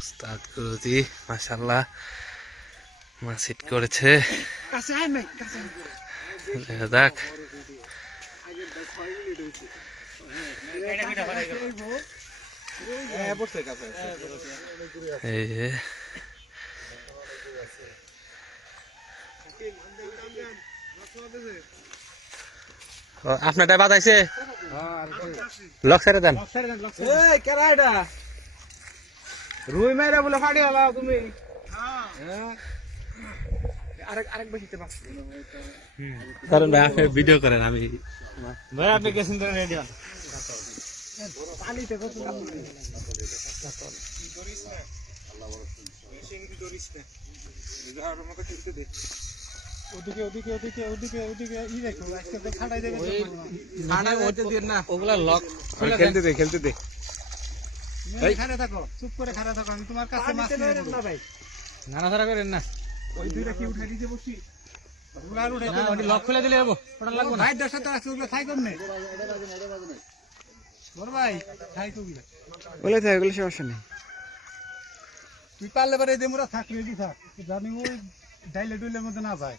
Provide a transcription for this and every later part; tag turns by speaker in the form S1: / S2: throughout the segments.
S1: উস্তাদ গুরুজি মাশাল্লাহ মাছ হিট করেছে। দেখা। যাক এই যে। আপনারটা বাতাইছে লক সাইডে দেন।
S2: এই কেরা এটা? রুই মাইরা বলে ফাড়ি হলা তুমি। হ্যাঁ।
S1: কারণ ভাই আপনি ভিডিও করেন আমি
S2: ভাই আপনি গেছেন তো রেডিও পানিতে কত ওদিকে ওদিকে ওদিকে ওদিকে ওদিকে। ই দেখো আজকে তো দেবে ওতে দিন না
S1: ওগুলা লক
S2: খেলতে দে খেলতে দে। এই থাকো চুপ করে থাকো আমি তোমার কাছে মাছ নিয়ে নেব। ভাই।
S1: করেন না।
S2: ওই দুইটা কি উঠাই দিতে বসি? ওগুলা আর উঠাই
S1: না ওটি লক খুলে দিলে যাব ওটা লাগবে না।
S2: ভাই দশ হাজার আছে ওগুলো খাই কমনে বড় ভাই খাই তো গিলা
S3: বলে থাকে ওগুলো সমস্যা নেই।
S2: তুই পারলে পারে দে মোরা থাক রেডি থাক। জানি ওই ডাইলে ডুইলের মধ্যে না যায়।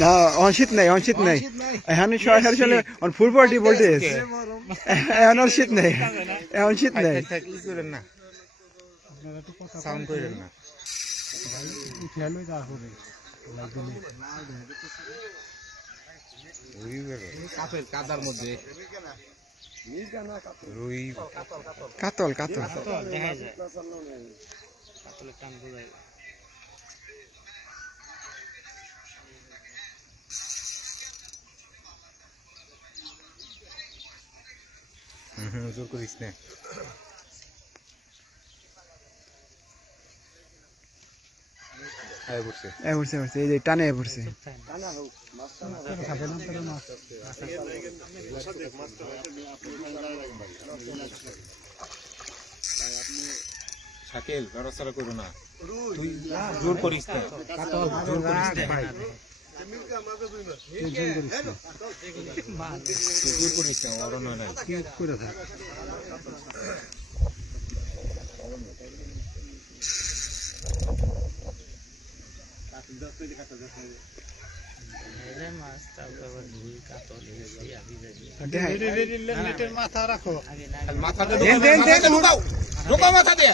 S2: না
S3: অনশীত নাই অনশীত নাই। এখন সরাসরি চলে অন ফুল পার্টি ভোল্টেজ এখন আর শীত নেই। এখন শীত নেই।
S1: সাউন্ড করেন না। কাদার মধ্যে।
S3: কাতল কাতল।
S1: দেখা যায়। কাতলের টান বোঝায় জোর করিস না আয় বসে
S3: এ পড়ছে পড়ছে এই যে টানে পড়ছে
S1: শাকিল নড়াচড়া করো না তুই জোর করিস না জোর করিস না
S2: মাথা রাখো
S1: মাথাটা
S2: দেন ঢুকাও
S1: মাথা দিয়ে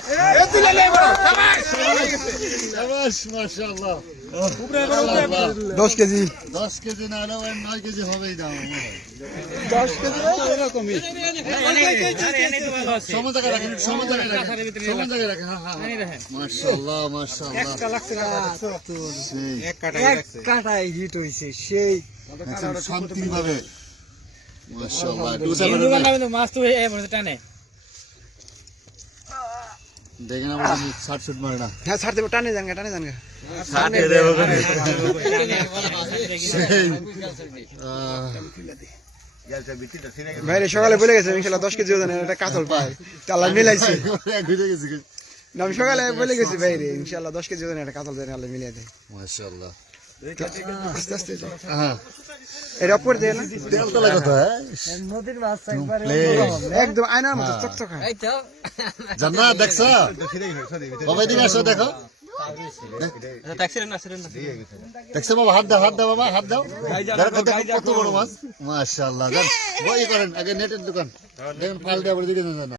S4: মাশাআল্লাহ।
S3: দশ কেজি।
S4: দশ কেজি না হলেও ওই নয় কেজি হবেই দাম
S2: দশ কেজি এরকমই
S4: সমান জায়গায় রাখেন সমান জায়গায় রাখেন সমান জায়গায় রাখেন। হ্যাঁ হ্যাঁ
S1: এক
S2: কাটায় হিট হইছে সেই।
S4: শান্তি ভাবে
S1: মাছ তো টানে।
S4: দেখেন আমার ষাট শুট মারে না।
S3: হ্যাঁ দেবো টানে যান টানে যান বাইরে সকালে বলে গেছে ইনশাল্লাহ দশ কেজি ওজন একটা কাতল পায়। আল্লাহ মিলাইছে।
S4: ঘুরে গেছি
S3: না, আমি সকালে বলে গেছি বাইরে ইনশাল্লাহ দশ কেজি ওজন একটা কাতল দেন আল্লাহ মিলিয়ে দেয়।
S4: মাশাআল্লাহ।
S3: আস্তে আস্তে
S4: হ্যাঁ।
S3: এটা অপর দেয় না
S4: তেল তলা কথা হ্যাঁ?
S2: নদীর মাছ
S3: একদম আয়নার মতো চকচকা।
S4: জান্নাত দেখছ? বাবা দিকে আসো দেখো। দেখছ বাবা হাত দাও হাত দাও বাবা হাত দাও। কত বড় মাছ। মাশাআল্লাহ করেন আগে নেটের দোকান। দেখেন পাল্টে আবার দিকে যান।